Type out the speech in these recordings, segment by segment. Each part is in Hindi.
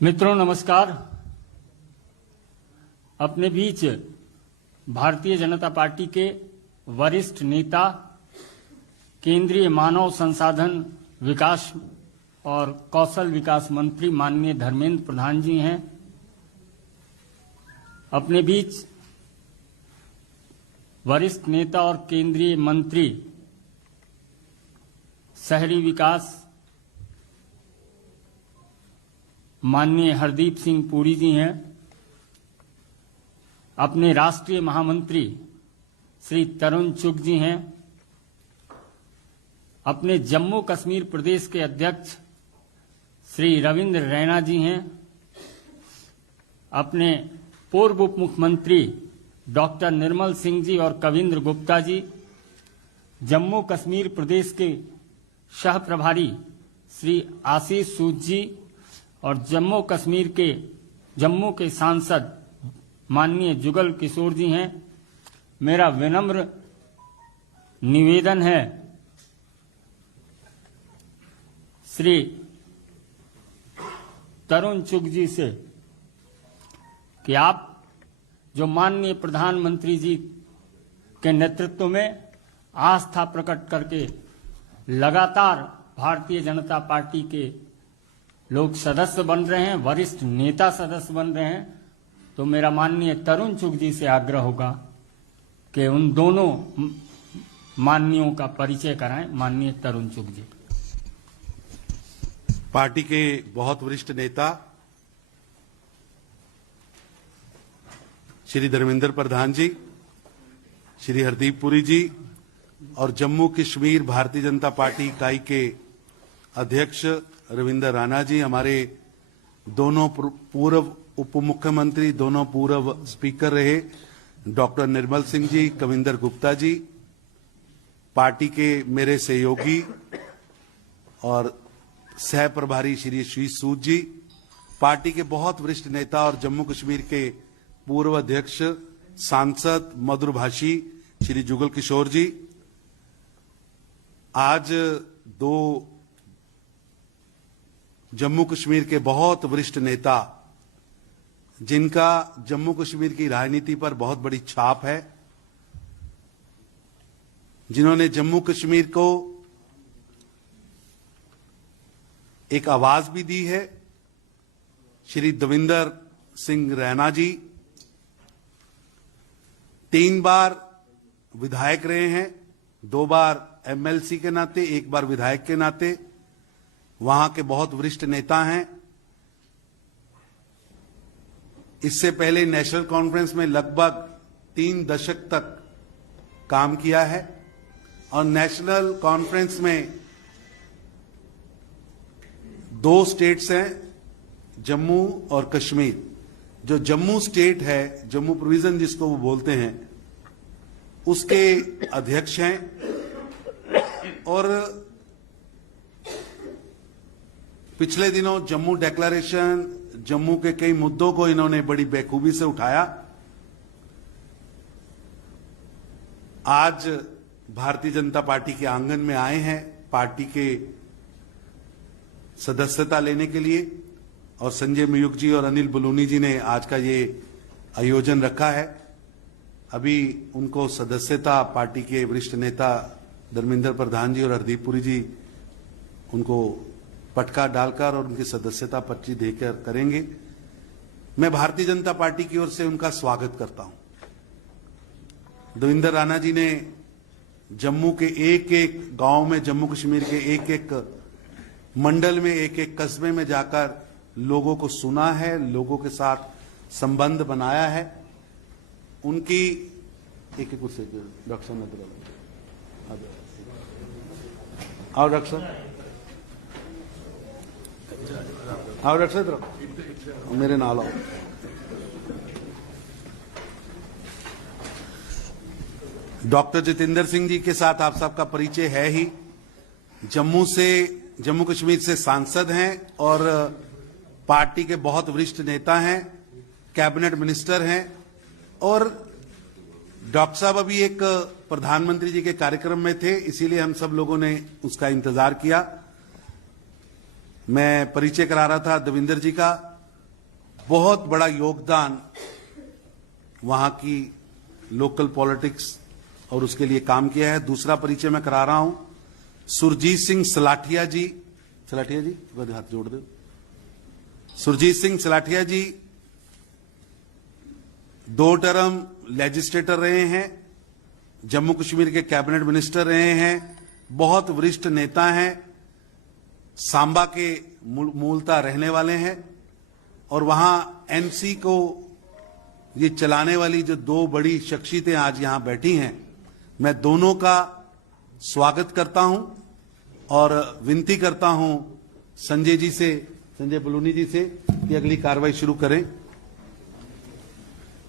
मित्रों नमस्कार। अपने बीच भारतीय जनता पार्टी के वरिष्ठ नेता, केंद्रीय मानव संसाधन विकास और कौशल विकास मंत्री माननीय धर्मेंद्र प्रधान जी हैं। अपने बीच वरिष्ठ नेता और केंद्रीय मंत्री शहरी विकास माननीय हरदीप सिंह पुरी जी हैं। अपने राष्ट्रीय महामंत्री श्री तरुण चुग जी हैं। अपने जम्मू कश्मीर प्रदेश के अध्यक्ष श्री रविंद्र रैना जी हैं। अपने पूर्व उप मुख्यमंत्री डॉक्टर निर्मल सिंह जी और कविंद्र गुप्ता जी, जम्मू कश्मीर प्रदेश के सह प्रभारी श्री आशीष सूद जी और जम्मू कश्मीर के जम्मू के सांसद माननीय जुगल किशोर जी हैं। मेरा विनम्र निवेदन है श्री तरुण चुग जी से कि आप जो माननीय प्रधानमंत्री जी के नेतृत्व में आस्था प्रकट करके लगातार भारतीय जनता पार्टी के लोग सदस्य बन रहे हैं, वरिष्ठ नेता सदस्य बन रहे हैं, तो मेरा माननीय तरुण चुग जी से आग्रह होगा कि उन दोनों माननीयों का परिचय कराएं। माननीय तरुण चुग जी। पार्टी के बहुत वरिष्ठ नेता श्री धर्मेंद्र प्रधान जी, श्री हरदीप पुरी जी और जम्मू कश्मीर भारतीय जनता पार्टी इकाई के अध्यक्ष रविंद्र राणा जी, हमारे दोनों पूर्व उप मुख्यमंत्री, दोनों पूर्व स्पीकर रहे डॉक्टर निर्मल सिंह जी, कविंद्र गुप्ता जी, पार्टी के मेरे सहयोगी और सह प्रभारी श्री आशीष सूद जी, पार्टी के बहुत वरिष्ठ नेता और जम्मू कश्मीर के पूर्व अध्यक्ष सांसद मधुरभाषी श्री जुगल किशोर जी। आज दो जम्मू कश्मीर के बहुत वरिष्ठ नेता जिनका जम्मू कश्मीर की राजनीति पर बहुत बड़ी छाप है, जिन्होंने जम्मू कश्मीर को एक आवाज भी दी है, श्री देवेंद्र सिंह रैना जी 3 बार विधायक रहे हैं, 2 बार एमएलसी के नाते, 1 बार विधायक के नाते, वहां के बहुत वरिष्ठ नेता हैं। इससे पहले नेशनल कॉन्फ्रेंस में लगभग 3 दशक तक काम किया है और नेशनल कॉन्फ्रेंस में 2 स्टेट्स हैं, जम्मू और कश्मीर। जो जम्मू स्टेट है, जम्मू प्रोविजन जिसको वो बोलते हैं, उसके अध्यक्ष हैं और पिछले दिनों जम्मू डिक्लेरेशन, जम्मू के कई मुद्दों को इन्होंने बड़ी बेखूबी से उठाया। आज भारतीय जनता पार्टी के आंगन में आए हैं पार्टी के सदस्यता लेने के लिए और संजय मयूख जी और अनिल बलूनी जी ने आज का ये आयोजन रखा है। अभी उनको सदस्यता पार्टी के वरिष्ठ नेता धर्मेंद्र प्रधान जी और हरदीप पुरी जी उनको पटका डालकर और उनकी सदस्यता पर्ची देकर करेंगे। मैं भारतीय जनता पार्टी की ओर से उनका स्वागत करता हूं। देवेंद्र राणा जी ने जम्मू के एक एक गांव में, जम्मू कश्मीर के एक एक मंडल में, एक एक कस्बे में जाकर लोगों को सुना है, लोगों के साथ संबंध बनाया है। उनकी एक एक कुर्सी डॉक्टर साहब और डॉक्टर साहब आओ, डॉक्टर साहब मेरे नाल आओ। डॉक्टर जितेंद्र सिंह जी के साथ आप सबका परिचय है ही। जम्मू कश्मीर से सांसद हैं और पार्टी के बहुत वरिष्ठ नेता हैं, कैबिनेट मिनिस्टर हैं और डॉक्टर साहब अभी एक प्रधानमंत्री जी के कार्यक्रम में थे, इसीलिए हम सब लोगों ने उसका इंतजार किया। मैं परिचय करा रहा था देवेंद्र जी का। बहुत बड़ा योगदान वहां की लोकल पॉलिटिक्स और उसके लिए काम किया है। दूसरा परिचय मैं करा रहा हूं, सुरजीत सिंह सलाठिया जी। सलाठिया जी हाथ जोड़ दो। सुरजीत सिंह सलाठिया जी 2 टर्म लेजिस्लेटर रहे हैं, जम्मू कश्मीर के कैबिनेट मिनिस्टर रहे हैं, बहुत वरिष्ठ नेता हैं, सांबा के मूलतः रहने वाले हैं और वहां एनसी को ये चलाने वाली जो 2 बड़ी शख्सियतें आज यहां बैठी हैं, मैं दोनों का स्वागत करता हूं और विनती करता हूं संजय जी से, संजय बलूनी जी से कि अगली कार्रवाई शुरू करें।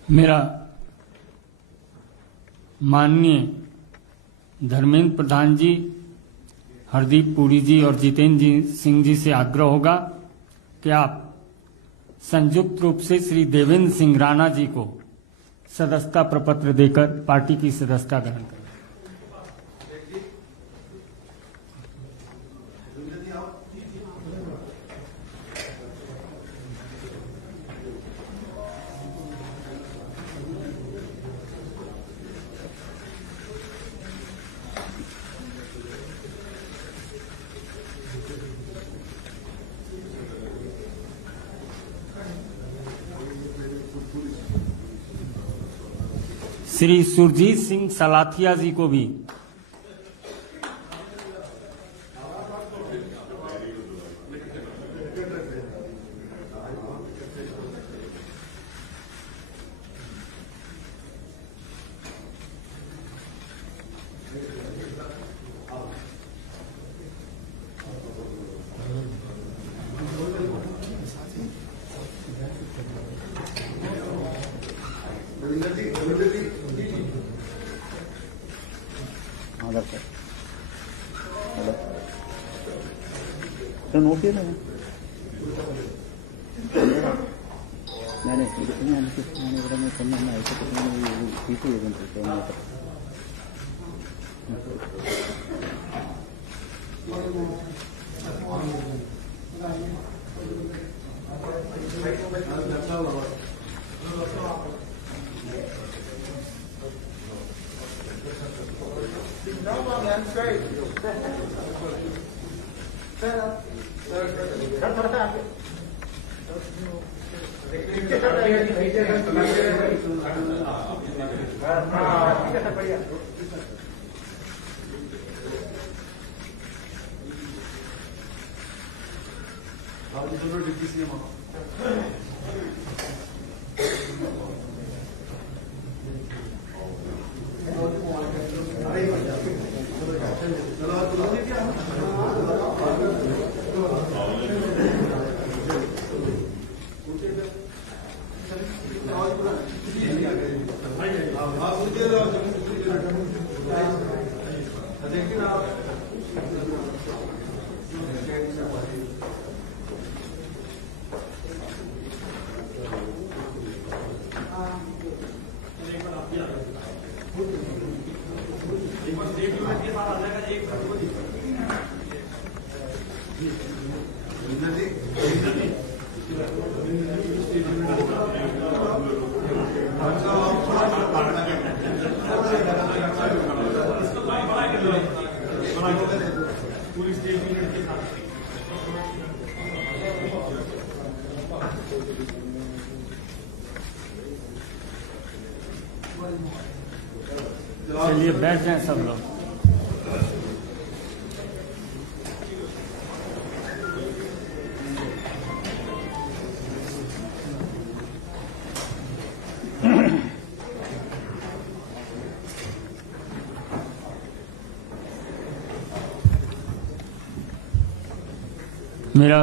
मेरा माननीय धर्मेंद्र प्रधान जी, हरदीप पुरी जी और जितेंद्र सिंह जी से आग्रह होगा कि आप संयुक्त रूप से श्री देवेंद्र सिंह राणा जी को सदस्यता प्रपत्र देकर पार्टी की सदस्यता ग्रहण करें। श्री सुरजीत सिंह सलाठिया जी को भी तो नोट किया मैंने चलिए बैठ जाएं सब लोग। मेरा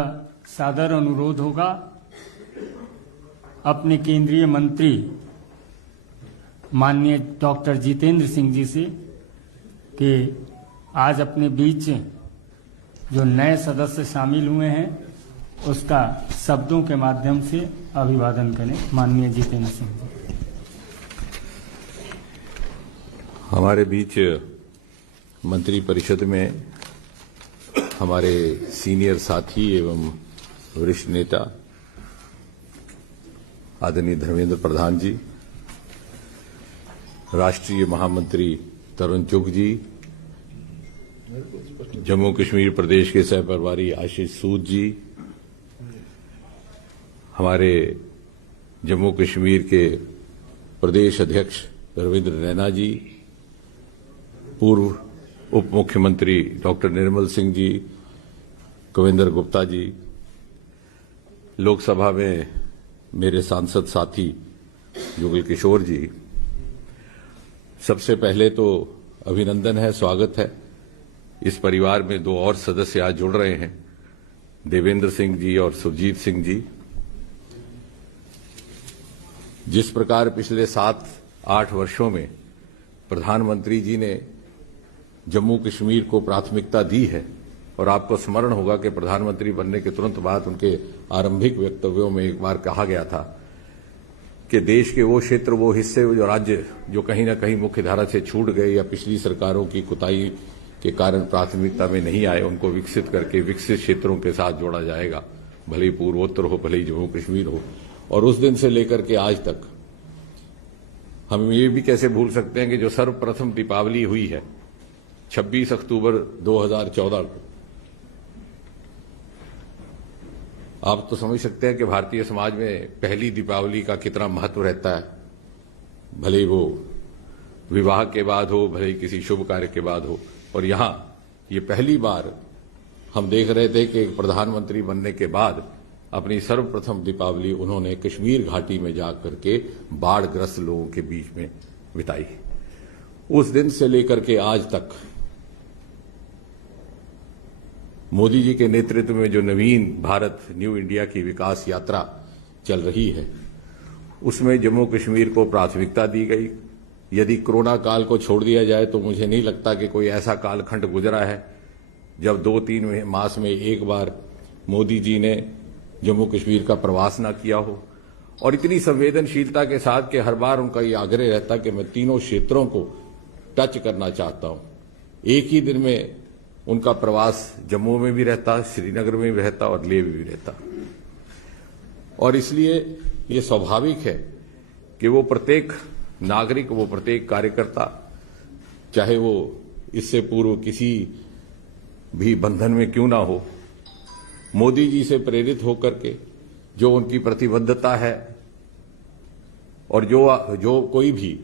सादर अनुरोध होगा अपने केंद्रीय मंत्री माननीय डॉक्टर जितेंद्र सिंह जी से कि आज अपने बीच जो नए सदस्य शामिल हुए हैं उसका शब्दों के माध्यम से अभिवादन करें। माननीय जितेंद्र सिंह जी। हमारे बीच मंत्री परिषद में हमारे सीनियर साथी एवं वरिष्ठ नेता आदरणीय धर्मेंद्र प्रधान जी, राष्ट्रीय महामंत्री तरुण चुग जी, जम्मू कश्मीर प्रदेश के सह प्रभारी आशीष सूद जी, हमारे जम्मू कश्मीर के प्रदेश अध्यक्ष रविंद्र रैना जी, पूर्व उप मुख्यमंत्री डॉक्टर निर्मल सिंह जी, कविंदर गुप्ता जी, लोकसभा में मेरे सांसद साथी जुगल किशोर जी, सबसे पहले तो अभिनंदन है, स्वागत है। इस परिवार में दो और सदस्य आज जुड़ रहे हैं, देवेंद्र सिंह जी और सुरजीत सिंह जी। जिस प्रकार पिछले 7-8 वर्षों में प्रधानमंत्री जी ने जम्मू कश्मीर को प्राथमिकता दी है, और आपको स्मरण होगा कि प्रधानमंत्री बनने के तुरंत बाद उनके आरंभिक वक्तव्यों में एक बार कहा गया था कि देश के वो क्षेत्र, वो हिस्से, जो राज्य जो कहीं न कहीं मुख्य धारा से छूट गए या पिछली सरकारों की कुताही के कारण प्राथमिकता में नहीं आए, उनको विकसित करके विकसित क्षेत्रों के साथ जोड़ा जाएगा, भले ही पूर्वोत्तर हो, भले ही जम्मू कश्मीर हो। और उस दिन से लेकर के आज तक हम ये भी कैसे भूल सकते हैं कि जो सर्वप्रथम दीपावली हुई है 26 अक्टूबर 2014 को, आप तो समझ सकते हैं कि भारतीय समाज में पहली दीपावली का कितना महत्व रहता है, भले वो विवाह के बाद हो, भले किसी शुभ कार्य के बाद हो। और यहां ये पहली बार हम देख रहे थे कि प्रधानमंत्री बनने के बाद अपनी सर्वप्रथम दीपावली उन्होंने कश्मीर घाटी में जाकर के बाढ़ग्रस्त लोगों के बीच में बिताई। उस दिन से लेकर के आज तक मोदी जी के नेतृत्व में जो नवीन भारत, न्यू इंडिया की विकास यात्रा चल रही है, उसमें जम्मू कश्मीर को प्राथमिकता दी गई। यदि कोरोना काल को छोड़ दिया जाए तो मुझे नहीं लगता कि कोई ऐसा कालखंड गुजरा है जब 2-3 मास में एक बार मोदी जी ने जम्मू कश्मीर का प्रवास न किया हो, और इतनी संवेदनशीलता के साथ कि हर बार उनका ये आग्रह रहता कि मैं तीनों क्षेत्रों को टच करना चाहता हूं। एक ही दिन में उनका प्रवास जम्मू में भी रहता, श्रीनगर में भी रहता और लेह में भी रहता। और इसलिए ये स्वाभाविक है कि वो प्रत्येक नागरिक, वो प्रत्येक कार्यकर्ता, चाहे वो इससे पूर्व किसी भी बंधन में क्यों ना हो, मोदी जी से प्रेरित होकर के जो उनकी प्रतिबद्धता है, और जो कोई भी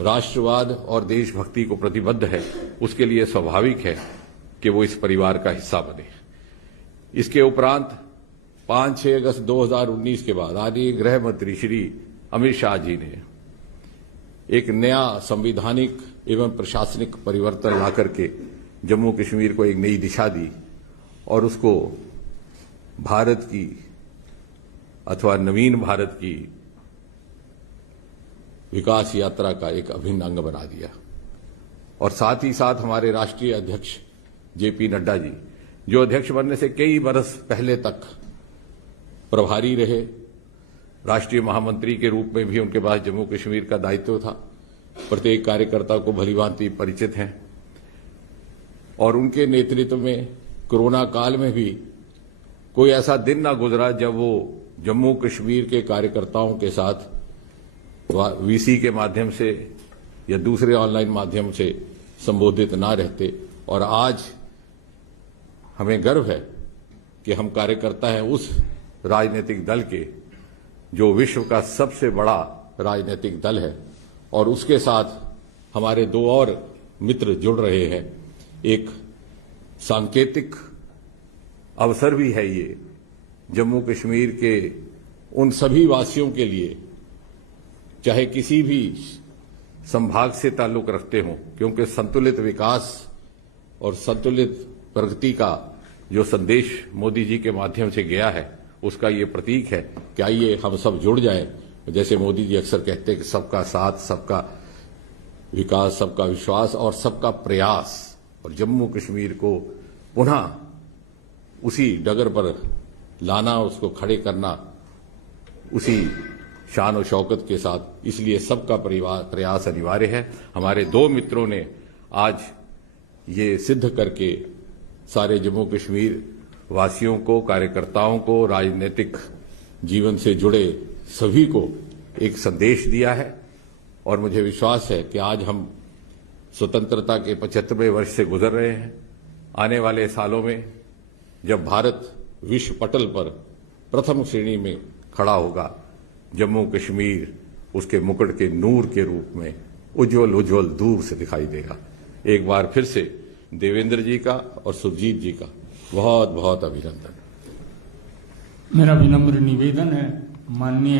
राष्ट्रवाद और देशभक्ति को प्रतिबद्ध है, उसके लिए स्वाभाविक है कि वो इस परिवार का हिस्सा बने। इसके उपरांत 5-6 अगस्त 2019 के बाद आदरणीय गृह मंत्री श्री अमित शाह जी ने एक नया संवैधानिक एवं प्रशासनिक परिवर्तन ला करके जम्मू कश्मीर को एक नई दिशा दी, और उसको भारत की अथवा नवीन भारत की विकास यात्रा का एक अभिन्न अंग बना दिया। और साथ ही साथ हमारे राष्ट्रीय अध्यक्ष जेपी नड्डा जी, जो अध्यक्ष बनने से कई बरस पहले तक प्रभारी रहे, राष्ट्रीय महामंत्री के रूप में भी उनके पास जम्मू कश्मीर का दायित्व था, प्रत्येक कार्यकर्ता को भलीभांति परिचित हैं, और उनके नेतृत्व में कोरोना काल में भी कोई ऐसा दिन ना गुजरा जब वो जम्मू कश्मीर के कार्यकर्ताओं के साथ वीसी के माध्यम से या दूसरे ऑनलाइन माध्यम से संबोधित ना रहते। और आज हमें गर्व है कि हम कार्यकर्ता हैं उस राजनीतिक दल के जो विश्व का सबसे बड़ा राजनीतिक दल है, और उसके साथ हमारे दो और मित्र जुड़ रहे हैं। एक सांकेतिक अवसर भी है ये जम्मू कश्मीर के उन सभी वासियों के लिए, चाहे किसी भी संभाग से ताल्लुक रखते हों, क्योंकि संतुलित विकास और संतुलित प्रगति का जो संदेश मोदी जी के माध्यम से गया है, उसका ये प्रतीक है कि आइए हम सब जुड़ जाएं। जैसे मोदी जी अक्सर कहते हैं कि सबका साथ, सबका विकास, सबका विश्वास और सबका प्रयास, और जम्मू कश्मीर को पुनः उसी डगर पर लाना, उसको खड़े करना उसी शान और शौकत के साथ। इसलिए सबका प्रयास अनिवार्य है। हमारे दो मित्रों ने आज ये सिद्ध करके सारे जम्मू कश्मीर वासियों को, कार्यकर्ताओं को, राजनीतिक जीवन से जुड़े सभी को एक संदेश दिया है और मुझे विश्वास है कि आज हम स्वतंत्रता के 75वें वर्ष से गुजर रहे हैं। आने वाले सालों में जब भारत विश्व पटल पर प्रथम श्रेणी में खड़ा होगा, जम्मू कश्मीर उसके मुकुट के नूर के रूप में उज्जवल उज्जवल दूर से दिखाई देगा। एक बार फिर से देवेंद्र जी का और सुरजीत जी का बहुत बहुत अभिनंदन। मेरा विनम्र निवेदन है माननीय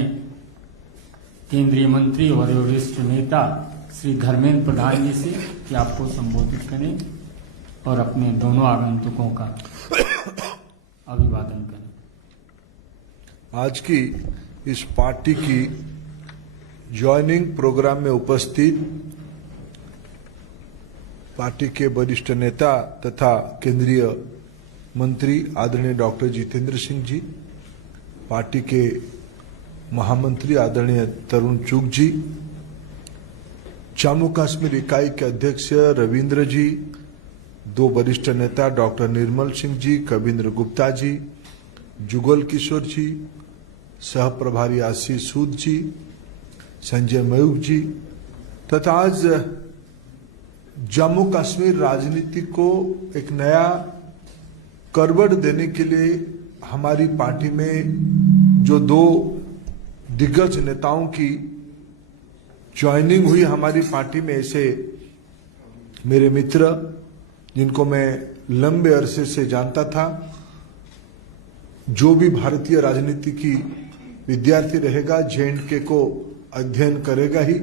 केंद्रीय मंत्री और वरिष्ठ नेता श्री धर्मेंद्र प्रधान जी से कि आपको संबोधित करें और अपने दोनों आगंतुकों का अभिवादन करें। आज की इस पार्टी की ज्वाइनिंग प्रोग्राम में उपस्थित पार्टी के वरिष्ठ नेता तथा केंद्रीय मंत्री आदरणीय डॉक्टर जितेंद्र सिंह जी, पार्टी के महामंत्री आदरणीय तरुण चुग जी, जम्मू कश्मीर इकाई के अध्यक्ष रविंद्र जी, दो वरिष्ठ नेता डॉक्टर निर्मल सिंह जी, कविंद्र गुप्ता जी, जुगल किशोर जी, सह प्रभारी आशीष सूद जी, संजय मयूख जी तथा आज जम्मू कश्मीर राजनीति को एक नया करवट देने के लिए हमारी पार्टी में जो दो दिग्गज नेताओं की ज्वाइनिंग हुई हमारी पार्टी में, ऐसे मेरे मित्र जिनको मैं लंबे अरसे से जानता था, जो भी भारतीय राजनीति की विद्यार्थी रहेगा JNK को अध्ययन करेगा ही,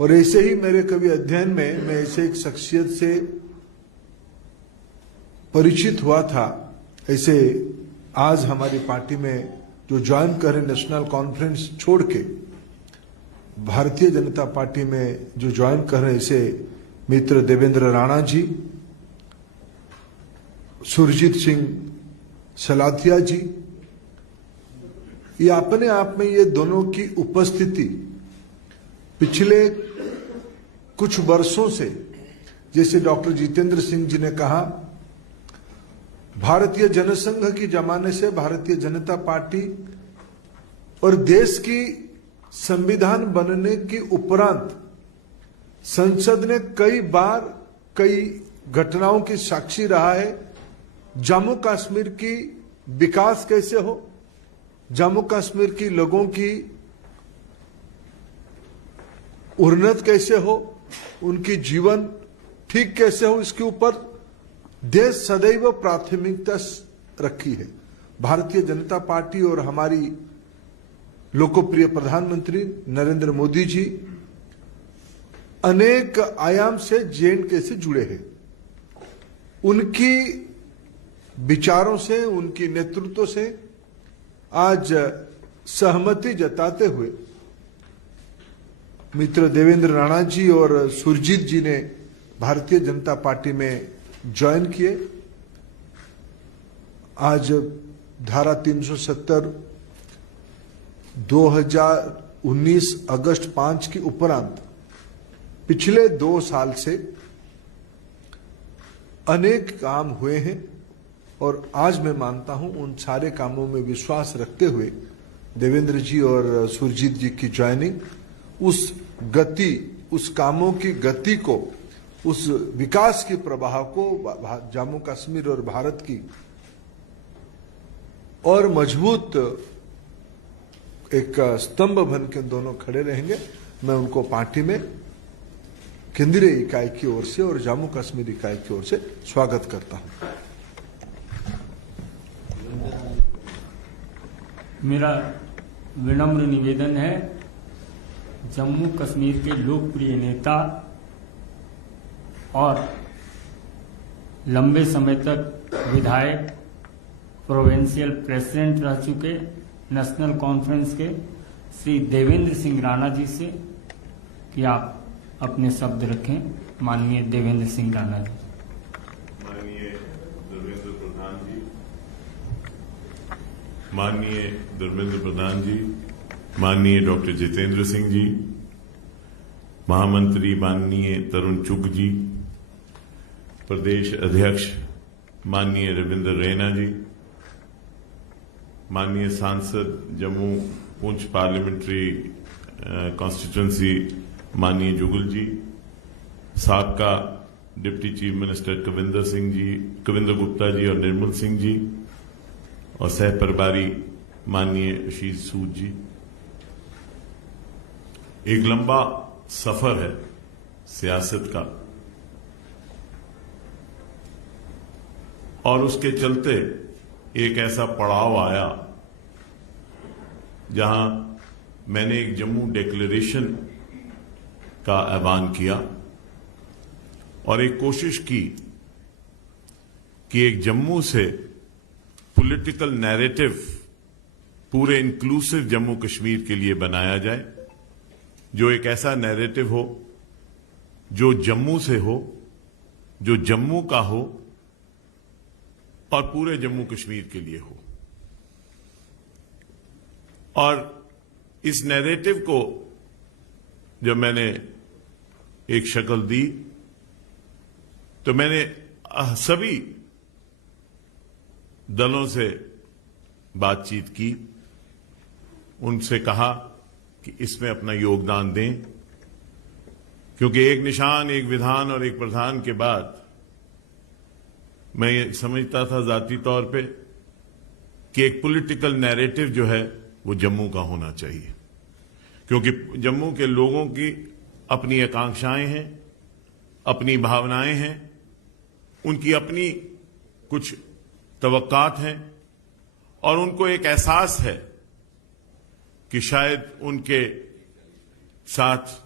और ऐसे ही मेरे कभी अध्ययन में मैं ऐसे एक शख्सियत से परिचित हुआ था, ऐसे आज हमारी पार्टी में जो ज्वाइन करे नेशनल कॉन्फ्रेंस छोड़ के भारतीय जनता पार्टी में जो ज्वाइन कर रहे ऐसे मित्र देवेंद्र राणा जी, सुरजीत सिंह सलाथिया जी, ये अपने आप में ये दोनों की उपस्थिति पिछले कुछ वर्षों से, जैसे डॉक्टर जितेंद्र सिंह जी ने कहा, भारतीय जनसंघ की जमाने से भारतीय जनता पार्टी और देश की संविधान बनने के उपरांत संसद ने कई बार कई घटनाओं की साक्षी रहा है। जम्मू कश्मीर की विकास कैसे हो, जम्मू कश्मीर की लोगों की उन्नत कैसे हो, उनकी जीवन ठीक कैसे हो, इसके ऊपर देश सदैव प्राथमिकता रखी है। भारतीय जनता पार्टी और हमारी लोकप्रिय प्रधानमंत्री नरेंद्र मोदी जी अनेक आयाम से JNK से जुड़े हैं। उनकी विचारों से, उनकी नेतृत्व से आज सहमति जताते हुए मित्र देवेंद्र राणा जी और सुरजीत जी ने भारतीय जनता पार्टी में ज्वाइन किए। आज धारा 370 2019 अगस्त 5 के उपरांत पिछले 2 साल से अनेक काम हुए हैं और आज मैं मानता हूं उन सारे कामों में विश्वास रखते हुए देवेंद्र जी और सुरजीत जी की ज्वाइनिंग उस गति, उस कामों की गति को, उस विकास के प्रवाह को जम्मू कश्मीर और भारत की और मजबूत एक स्तंभ बन के दोनों खड़े रहेंगे। मैं उनको पार्टी में केंद्रीय इकाई की ओर से और जम्मू कश्मीर इकाई की ओर से स्वागत करता हूं। मेरा विनम्र निवेदन है, जम्मू कश्मीर के लोकप्रिय नेता और लंबे समय तक विधायक, प्रोविंशियल प्रेसिडेंट रह चुके नेशनल कॉन्फ्रेंस के श्री देवेंद्र सिंह राणा जी से कि आप अपने शब्द रखें। माननीय देवेंद्र सिंह राणा जी। माननीय धर्मेंद्र प्रधान जी, माननीय धर्मेंद्र प्रधान जी, माननीय डॉक्टर जितेंद्र सिंह जी, महामंत्री माननीय तरुण चुग जी, प्रदेश अध्यक्ष माननीय रविंद्र रैना जी, माननीय सांसद जम्मू पुंछ पार्लियामेंट्री कॉन्स्टिट्यूंसी माननीय जुगल जी, साबका deputy chief minister Kavinder Gupta ji और निर्मल सिंह जी, और सह प्रभारी माननीय आशीष सूद जी। एक लंबा सफर है सियासत का, और उसके चलते एक ऐसा पड़ाव आया जहां मैंने एक जम्मू डिक्लेरेशन का ऐलान किया और एक कोशिश की कि एक जम्मू से पॉलिटिकल नैरेटिव पूरे इंक्लूसिव जम्मू कश्मीर के लिए बनाया जाए, जो एक ऐसा नैरेटिव हो जो जम्मू से हो, जो जम्मू का हो और पूरे जम्मू कश्मीर के लिए हो। और इस नैरेटिव को जब मैंने एक शक्ल दी तो मैंने सभी दलों से बातचीत की, उनसे कहा कि इसमें अपना योगदान दें, क्योंकि एक निशान, एक विधान और एक प्रधान के बाद मैं ये समझता था जाती तौर पे कि एक पॉलिटिकल नैरेटिव जो है वो जम्मू का होना चाहिए, क्योंकि जम्मू के लोगों की अपनी आकांक्षाएं हैं, अपनी भावनाएं हैं, उनकी अपनी कुछ तवक्कात हैं, और उनको एक एहसास है कि शायद उनके साथ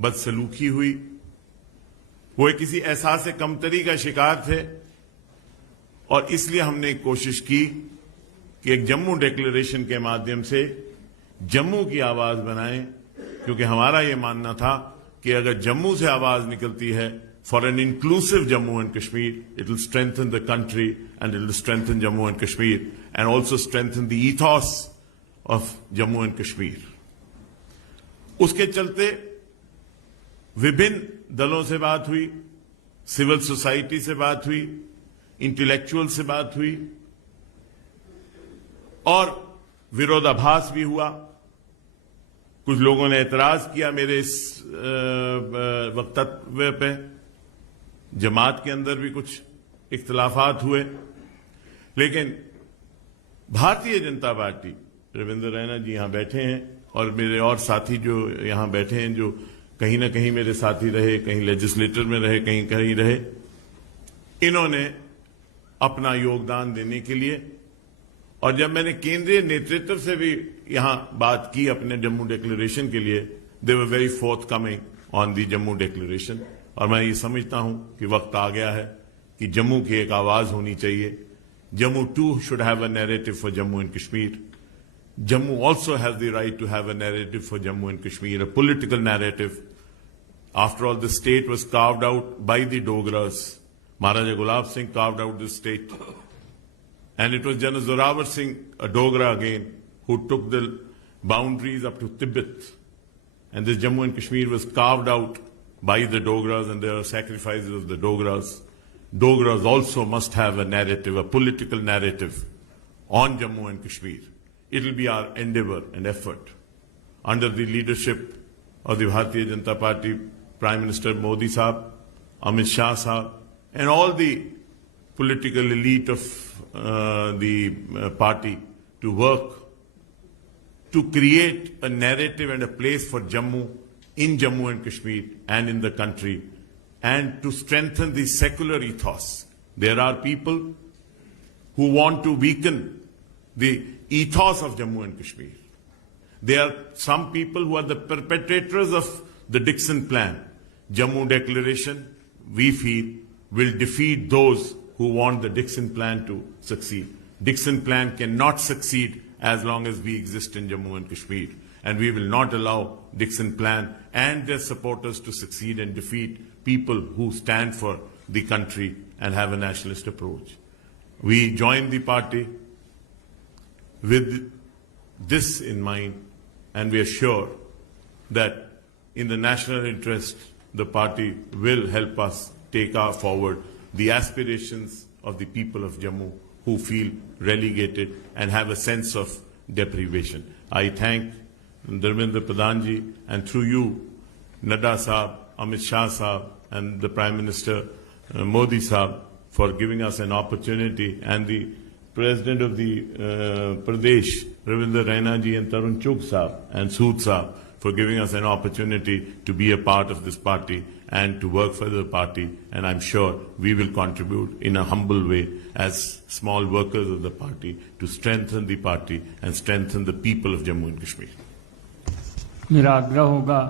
बदसलूकी हुई, वो किसी एहसास से कमतरी का शिकार थे। और इसलिए हमने कोशिश की कि एक जम्मू डिक्लेरेशन के माध्यम से जम्मू की आवाज बनाएं, क्योंकि हमारा यह मानना था कि अगर जम्मू से आवाज निकलती है for an inclusive Jammu and Kashmir, it will strengthen the country and it will strengthen Jammu and Kashmir and also strengthen the ईथॉस of Jammu and Kashmir. उसके चलते विभिन्न दलों से बात हुई, सिविल सोसाइटी से बात हुई, इंटेलेक्चुअल से बात हुई, और विरोधाभास भी हुआ। कुछ लोगों ने एतराज किया मेरे इस वक्तव्य पे, जमात के अंदर भी कुछ इख्तिलाफात हुए, लेकिन भारतीय जनता पार्टी, रविंद्र रैना जी यहां बैठे हैं और मेरे और साथी जो यहां बैठे हैं, जो कहीं ना कहीं मेरे साथी रहे, कहीं लेजिस्लेटर में रहे, कहीं कहीं रहे, इन्होंने अपना योगदान देने के लिए, और जब मैंने केंद्रीय नेतृत्व से भी यहां बात की अपने जम्मू डिक्लेरेशन के लिए, they were very forthcoming on the Jammu declaration. और मैं ये समझता हूं कि वक्त आ गया है कि जम्मू की एक आवाज होनी चाहिए। Jammu too should have a narrative for Jammu and Kashmir. Jammu also has the right to have a narrative for Jammu and Kashmir, a political narrative. After all, the state was carved out by the Dogras. Maharaja Gulab Singh carved out the state. And it was General Zorawar Singh, a Dogra again, who took the boundaries up to Tibet. And this Jammu and Kashmir was carved out by the Dogras, and there are sacrifices of the Dogras. Dogras also must have a narrative, a political narrative on Jammu and Kashmir. It will be our endeavor and effort under the leadership of the Bharatiya Janata Party, Prime Minister Modi Sahab, Amit Shah Sahab, and all the political elite of the party to work to create a narrative and a place for Jammu in Jammu and Kashmir and in the country, and to strengthen the secular ethos. There are people who want to weaken the ethos of Jammu and Kashmir. There are some people who are the perpetrators of the Dixon Plan. Jammu Declaration, we feel, will defeat those who want the Dixon Plan to succeed. Dixon Plan cannot succeed as long as we exist in Jammu and Kashmir. And we will not allow Dixon Plan and their supporters to succeed and defeat people who stand for the country and have a nationalist approach. We joined the party with this in mind, and we are sure that in the national interest, the party will help us take forward the aspirations of the people of Jammu who feel relegated and have a sense of deprivation. I thank Dharmendra Pradhan ji, and through you, Nadda Sahab, Amit Shah Sahab, and the Prime Minister Modi Sahab for giving us an opportunity, and the President of the Pradesh, Ravinder Raina ji, and Tarun Chugh Sahab, and Sood Sahab for giving us an opportunity to be a part of this party and to work for the party. And I'm sure we will contribute in a humble way as small workers of the party to strengthen the party and strengthen the people of Jammu and Kashmir. मेरा आग्रह होगा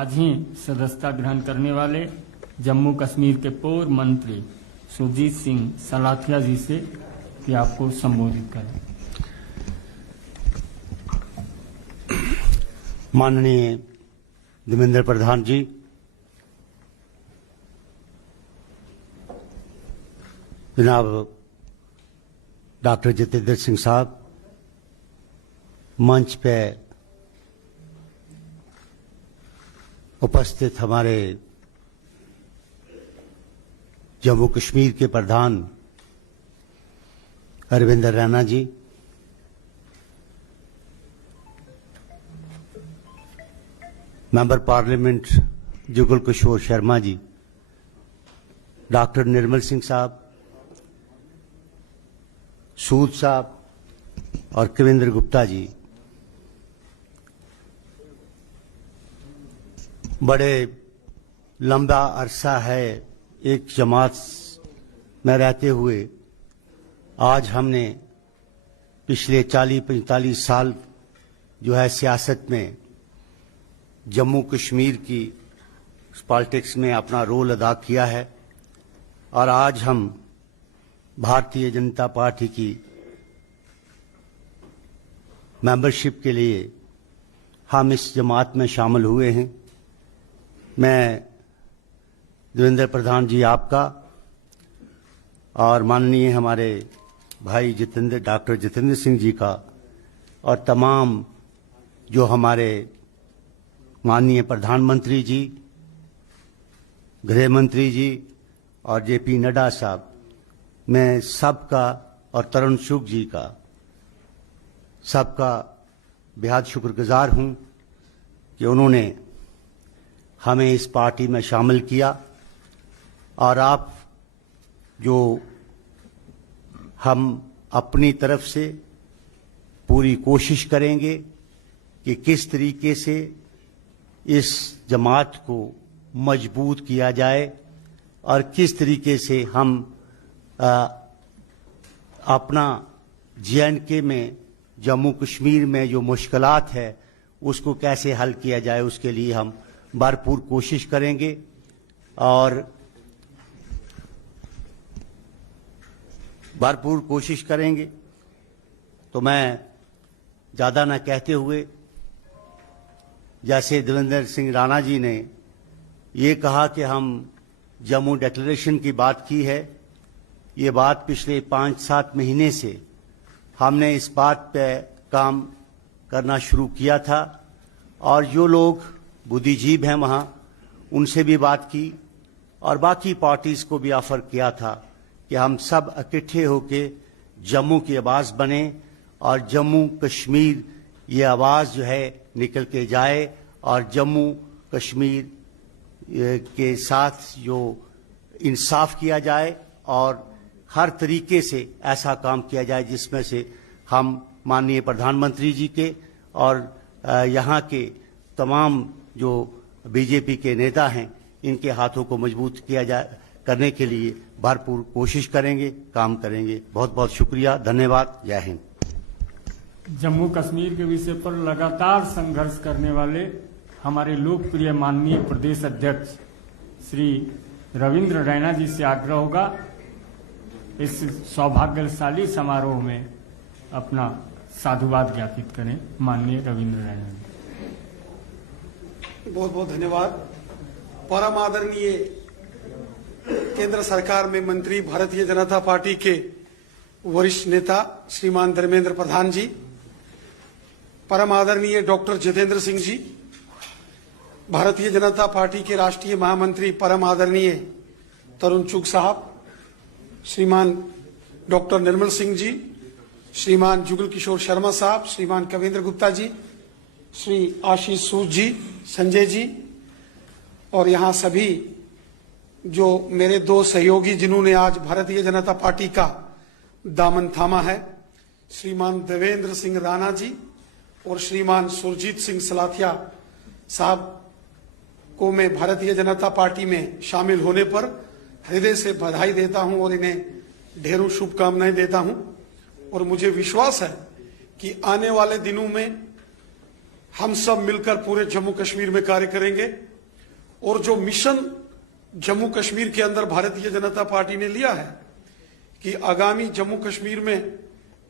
आज ही सदस्यता ग्रहण करने वाले जम्मू कश्मीर के पूर्व मंत्री सुरजीत सिंह सलाथिया जी से कि आपको संबोधित करें। माननीय धर्मेंद्र प्रधान जी, जनाब डॉक्टर जितेंद्र सिंह साहब, मंच पे उपस्थित हमारे जम्मू कश्मीर के प्रधान रविंदर रैना जी, member parliament Jugal Kishore Sharma ji, doctor Nirmal Singh साहब, सूद साहब और कविंद्र गुप्ता जी, बड़े लंबा अरसा है एक जमात में रहते हुए आज हमने पिछले 40-45 साल जो है सियासत में जम्मू कश्मीर की पॉलिटिक्स में अपना रोल अदा किया है और आज हम भारतीय जनता पार्टी की मेंबरशिप के लिए हम इस जमात में शामिल हुए हैं। मैं देवेंद्र प्रधान जी आपका और माननीय हमारे भाई डॉक्टर जितेंद्र सिंह जी का और तमाम जो हमारे माननीय प्रधानमंत्री जी, गृह मंत्री जी और जेपी नड्डा साहब, मैं सबका और तरुण चुग जी का सबका बेहद शुक्रगुजार हूं कि उन्होंने हमें इस पार्टी में शामिल किया और आप जो हम अपनी तरफ से पूरी कोशिश करेंगे कि किस तरीके से इस जमात को मजबूत किया जाए और किस तरीके से हम अपना जे.एंड.के में जम्मू कश्मीर में जो मुश्किलात है उसको कैसे हल किया जाए, उसके लिए हम भरपूर कोशिश करेंगे। और भरपूर कोशिश करेंगे तो मैं ज़्यादा न कहते हुए, जैसे देवेंद्र सिंह राणा जी ने ये कहा कि हम जम्मू डिक्लेरेशन की बात की है, ये बात पिछले 5-7 महीने से हमने इस बात पे काम करना शुरू किया था और जो लोग बुद्धिजीवी हैं वहाँ उनसे भी बात की और बाकी पार्टीज को भी ऑफर किया था कि हम सब इकट्ठे होके जम्मू की आवाज़ बने और जम्मू कश्मीर ये आवाज़ जो है निकल के जाए और जम्मू कश्मीर के साथ जो इंसाफ किया जाए और हर तरीके से ऐसा काम किया जाए जिसमें से हम माननीय प्रधानमंत्री जी के और यहाँ के तमाम जो बीजेपी के नेता हैं इनके हाथों को मजबूत किया जाए, करने के लिए भरपूर कोशिश करेंगे, काम करेंगे। बहुत बहुत शुक्रिया, धन्यवाद, जय हिंद। जम्मू कश्मीर के विषय पर लगातार संघर्ष करने वाले हमारे लोकप्रिय माननीय प्रदेश अध्यक्ष श्री रविंद्र रैना जी से आग्रह होगा इस सौभाग्यशाली समारोह में अपना साधुवाद ज्ञापित करें। माननीय रविंद्र रैना जी। बहुत बहुत धन्यवाद। परम आदरणीय केंद्र सरकार में मंत्री, भारतीय जनता पार्टी के वरिष्ठ नेता श्रीमान धर्मेंद्र प्रधान जी, परम आदरणीय डॉक्टर जितेंद्र सिंह जी, भारतीय जनता पार्टी के राष्ट्रीय महामंत्री परम आदरणीय तरुण चुग साहब, श्रीमान डॉक्टर निर्मल सिंह जी, श्रीमान जुगल किशोर शर्मा साहब, श्रीमान कविंद्र गुप्ता जी, श्री आशीष सूद जी, संजय जी, और यहाँ सभी जो मेरे दो सहयोगी जिन्होंने आज भारतीय जनता पार्टी का दामन थामा है, श्रीमान देवेंद्र सिंह राणा जी और श्रीमान सुरजीत सिंह सलाथिया साहब को मैं भारतीय जनता पार्टी में शामिल होने पर हृदय से बधाई देता हूं और इन्हें ढेरों शुभकामनाएं देता हूं। और मुझे विश्वास है कि आने वाले दिनों में हम सब मिलकर पूरे जम्मू कश्मीर में कार्य करेंगे और जो मिशन जम्मू कश्मीर के अंदर भारतीय जनता पार्टी ने लिया है कि आगामी जम्मू कश्मीर में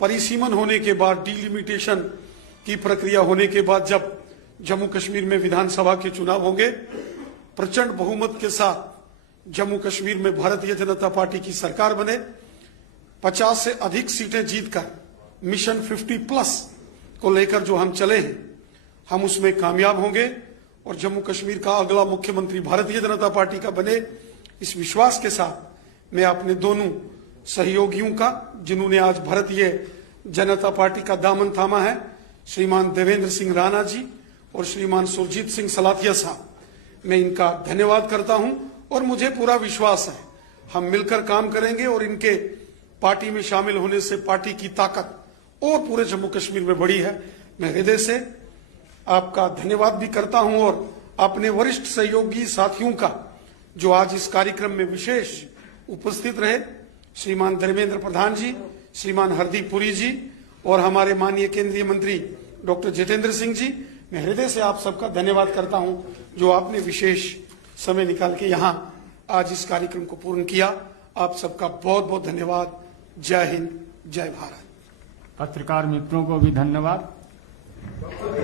परिसीमन होने के बाद, डिलिमिटेशन की प्रक्रिया होने के बाद, जब जम्मू कश्मीर में विधानसभा के चुनाव होंगे, प्रचंड बहुमत के साथ जम्मू कश्मीर में भारतीय जनता पार्टी की सरकार बने, 50 से अधिक सीटें जीतकर मिशन 50+ को लेकर जो हम चले हैं, हम उसमें कामयाब होंगे और जम्मू कश्मीर का अगला मुख्यमंत्री भारतीय जनता पार्टी का बने। इस विश्वास के साथ मैं अपने दोनों सहयोगियों का, जिन्होंने आज भारतीय जनता पार्टी का दामन थामा है, श्रीमान देवेंद्र सिंह राणा जी और श्रीमान सुरजीत सिंह सलाथिया साहब, मैं इनका धन्यवाद करता हूं और मुझे पूरा विश्वास है हम मिलकर काम करेंगे और इनके पार्टी में शामिल होने से पार्टी की ताकत और पूरे जम्मू कश्मीर में बढ़ी है। मैं हृदय से आपका धन्यवाद भी करता हूं और अपने वरिष्ठ सहयोगी साथियों का जो आज इस कार्यक्रम में विशेष उपस्थित रहे, श्रीमान धर्मेंद्र प्रधान जी, श्रीमान हरदीप पुरी जी और हमारे माननीय केंद्रीय मंत्री डॉक्टर जितेंद्र सिंह जी, मैं हृदय से आप सबका धन्यवाद करता हूं जो आपने विशेष समय निकाल के यहां आज इस कार्यक्रम को पूर्ण किया। आप सबका बहुत बहुत धन्यवाद। जय हिंद, जय भारत। पत्रकार मित्रों को भी धन्यवाद। डॉक्टर